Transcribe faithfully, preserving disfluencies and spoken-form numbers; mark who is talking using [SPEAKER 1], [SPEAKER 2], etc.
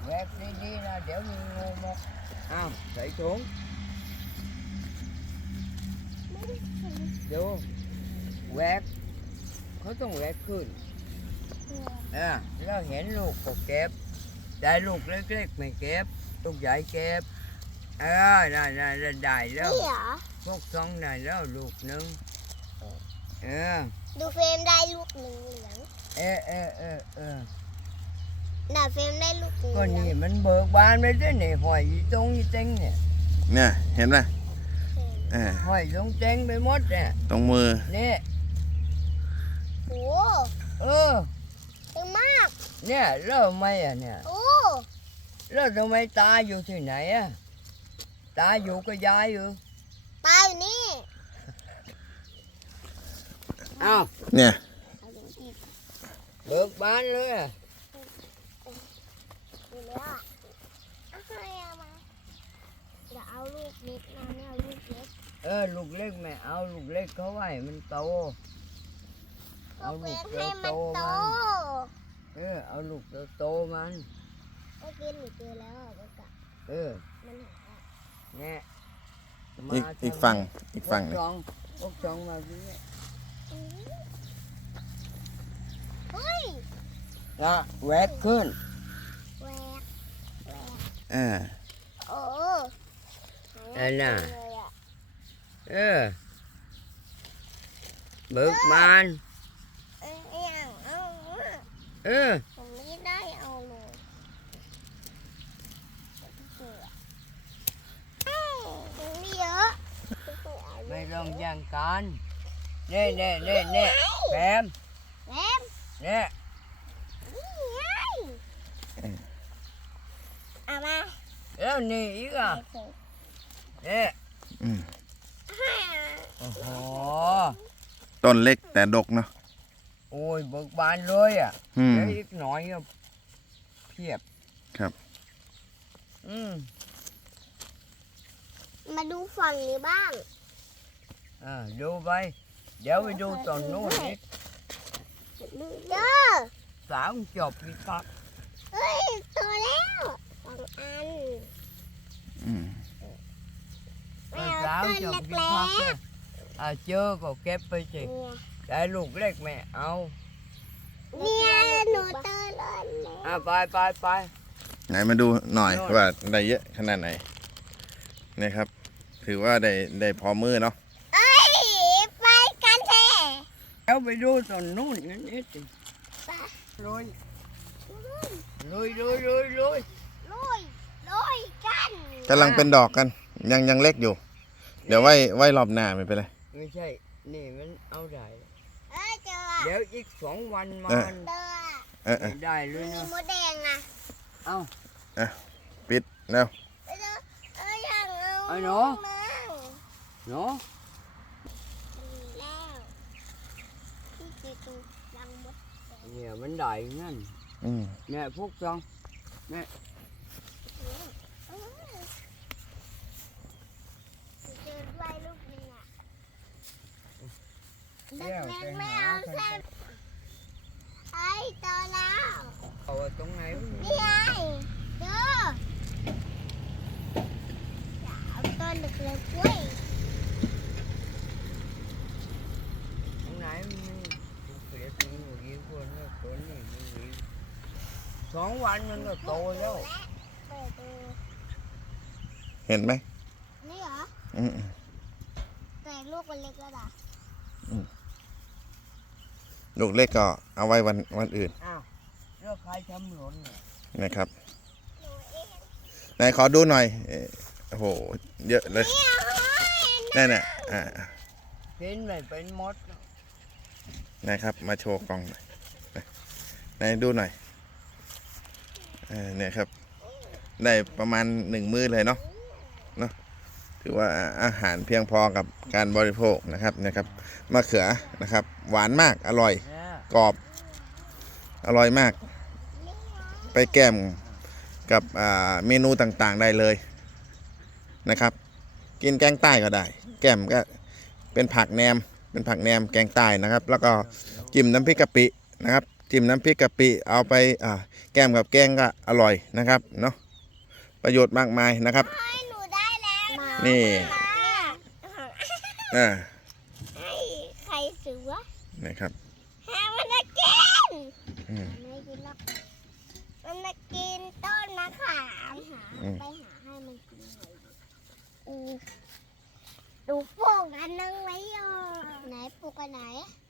[SPEAKER 1] แวกดีๆนะเดี๋ยวมีงูมกอ้าวใส่ถุงดูแวกเขาต้องแวกขึ้นอ่ะแล้วเห็นลูกก็เก็บได้ลูกเล็กๆไม่เก็บลูกใหญ่เก็บเออได้ได้ได้แล้วพวกสองได้แล้วลูกหนึ่งเออ
[SPEAKER 2] ดูเฟรมได้ลูกเหลือง
[SPEAKER 1] เออเออเออเออ
[SPEAKER 2] น่ะเฟรมได้ลูกเหลือง
[SPEAKER 1] ก็นี่มันเบิกบานไปด้วยนี่หอยตรงยี่เต็งเนี่ย
[SPEAKER 3] เนี่ยเห็นไหม
[SPEAKER 1] หอยตรงเต็งไปหมดเนี่ย
[SPEAKER 3] ตรงมือ
[SPEAKER 1] นี่
[SPEAKER 2] โอ้
[SPEAKER 1] เออ
[SPEAKER 2] เยอะมาก
[SPEAKER 1] เนี่ยแล้วทำไมอ่ะเนี่ย
[SPEAKER 2] โอ้
[SPEAKER 1] แล้วทำไมตาอยู่ที่ไหนอ่ะตาอยู่กับยายอยู่
[SPEAKER 2] ตาอยู่นี่
[SPEAKER 1] อ้าว
[SPEAKER 3] เนี่ย
[SPEAKER 1] เบิกบานเลยอ่ะ
[SPEAKER 2] อย่าเอาลูกเล็กนะเนี่ยลูกเล็ก
[SPEAKER 1] เออลูกเล็กไม่เอาลูกเล็กเขาไว้มันโตเอาลูกโตโตมันเออเอาลูกโตโตมัน
[SPEAKER 2] เมื่อกี้หนูเจอแล้วอ่ะบอกอะ
[SPEAKER 1] เออ
[SPEAKER 2] มันหา
[SPEAKER 1] เนี่ย
[SPEAKER 3] อีกอีกฝั่งอีกฝั่ง
[SPEAKER 1] พวกจองพวกจองมาที่นี่
[SPEAKER 2] เฮ้ย
[SPEAKER 1] นะแวกขึ้น
[SPEAKER 2] แวกแวก
[SPEAKER 3] เออ
[SPEAKER 2] โอ้
[SPEAKER 1] เออน่ะเออเบิกบาน
[SPEAKER 2] เอออย่างเอา
[SPEAKER 1] เออ
[SPEAKER 2] ผมไม่ได้เอาเลยไม่เยอะ
[SPEAKER 1] ไม่ต้องย่างกันเน่เน่เน่เน่แปม
[SPEAKER 2] แปม
[SPEAKER 1] เน่
[SPEAKER 2] นี่ไงเอามา
[SPEAKER 1] แล้วนี่อีกอ่ะเน่โอ้โห
[SPEAKER 3] ต้นเล็กแต่ดกเนาะ
[SPEAKER 1] โอ้ยเบิกบานเลยอ่ะเดี๋ยวอีกหน่อยก็เพียบ
[SPEAKER 3] ครับ
[SPEAKER 1] อืม
[SPEAKER 2] มาดูฝั่งนี้บ้าง
[SPEAKER 1] อ่าดูไปเดี๋ยวไปดูตอนนู้นนิด
[SPEAKER 2] เด้อ
[SPEAKER 1] สาวจบอีกครับ
[SPEAKER 2] เฮ้ยโตแล้วสองอัน
[SPEAKER 3] อืม
[SPEAKER 1] สาวจบอีกครับอ่าเจอก็เก็บไปสิได้ลูกเล็กแม่เอา
[SPEAKER 2] เนี่ยหนูเตอเลย
[SPEAKER 1] อ่าไปไปไป
[SPEAKER 3] ไหนมาดูหน่อยว่าได้เยอะขนาดไหนนี่ครับถือว่าได้ได้พอมือเนาะ
[SPEAKER 2] เอ้ยไปกันเถอะ
[SPEAKER 1] เอาไปดูตอนนู้นนิดนิดลุยลุยลุยลุยลุย
[SPEAKER 2] ลุยลุยกัน
[SPEAKER 3] กำลังเป็นดอกกันยังยังเล็กอยู่เดี๋ยวไว้ไว้รอบหน้าไม่เป็นไร
[SPEAKER 1] ไม่ใช่นี่มันเอาได้
[SPEAKER 2] เอ้ยเจอ
[SPEAKER 1] เดี๋ยวอีกสองวันมัน
[SPEAKER 3] เออ
[SPEAKER 1] ได้เลยนะ
[SPEAKER 2] มีมดแดงนะ
[SPEAKER 1] เอา
[SPEAKER 3] อ่ะปิดแล้ว
[SPEAKER 2] เอออย่างเอา
[SPEAKER 1] ไอ้หนูหนู
[SPEAKER 2] แล้วที่เจอตรงรังมด
[SPEAKER 1] เนี่ยมันได้งั้นเนี่ยพวกจองเนี่ย
[SPEAKER 2] เจอใบลูกนึงอ่ะ
[SPEAKER 1] เดี๋ยวไปหา
[SPEAKER 2] ไอ้โตแล้ว
[SPEAKER 1] เอาตรงไหน
[SPEAKER 2] นี่ไงเจอเอาต้นเล็กๆด้วย
[SPEAKER 1] ตรงไหนมีเกิดมีหมูยี่คนเนี่ยต้นนี่มีสองวันมันก็โตแล้ว
[SPEAKER 3] เห็นไหม
[SPEAKER 2] นี่เหรอ
[SPEAKER 3] อืม
[SPEAKER 2] แต่ลูกมันเล็กแล้วด่ะ
[SPEAKER 3] ลูกเล็กก็เอาไว้วันวันอื่น
[SPEAKER 1] อ้าวเลือกใครทำหล่นเนี่ย
[SPEAKER 3] นะครับไหนขอดูหน่อยโอ้โหเยอะเลยนั่นน่ะอ่า
[SPEAKER 1] กินไม่เป็นมด
[SPEAKER 3] นะครับมาโชว์กล่องหน่อยไหนดูหน่อยเออเนี่ยครับได้ประมาณหนึ่งมื้อเลยเนาะเนาะถือว่าอาหารเพียงพอกับการบริโภคนะครับนะครับมะเขือนะครับหวานมากอร่อยกรอบอร่อยมากไปแก้มกับเมนูต่างๆได้เลยนะครับกินแกงใต้ก็ได้แก้มก็เป็นผักแหนมเป็นผักแหนมแกงใต้นะครับแล้วก็จิ้มน้ำพริกกะปินะครับจิ้มน้ำพริกกะปิเอาไปอ่าแก้มกับแกงก็อร่อยนะครับเนาะประโยชน์มากมายนะครับ
[SPEAKER 2] ให้หนูได้แล้ว
[SPEAKER 3] นี่ อ่า
[SPEAKER 2] ให้ใครเสือ
[SPEAKER 3] นะครับ
[SPEAKER 2] ให้มันมากิน
[SPEAKER 3] อืม
[SPEAKER 2] มันไม่กินหรอกมันมากินต้นมะขามหา
[SPEAKER 3] อืม
[SPEAKER 2] ไปหาให้มันกินหน่อยดิอือดูปลูกอันนึงไว้อยู่ไหนปลูกอันไหน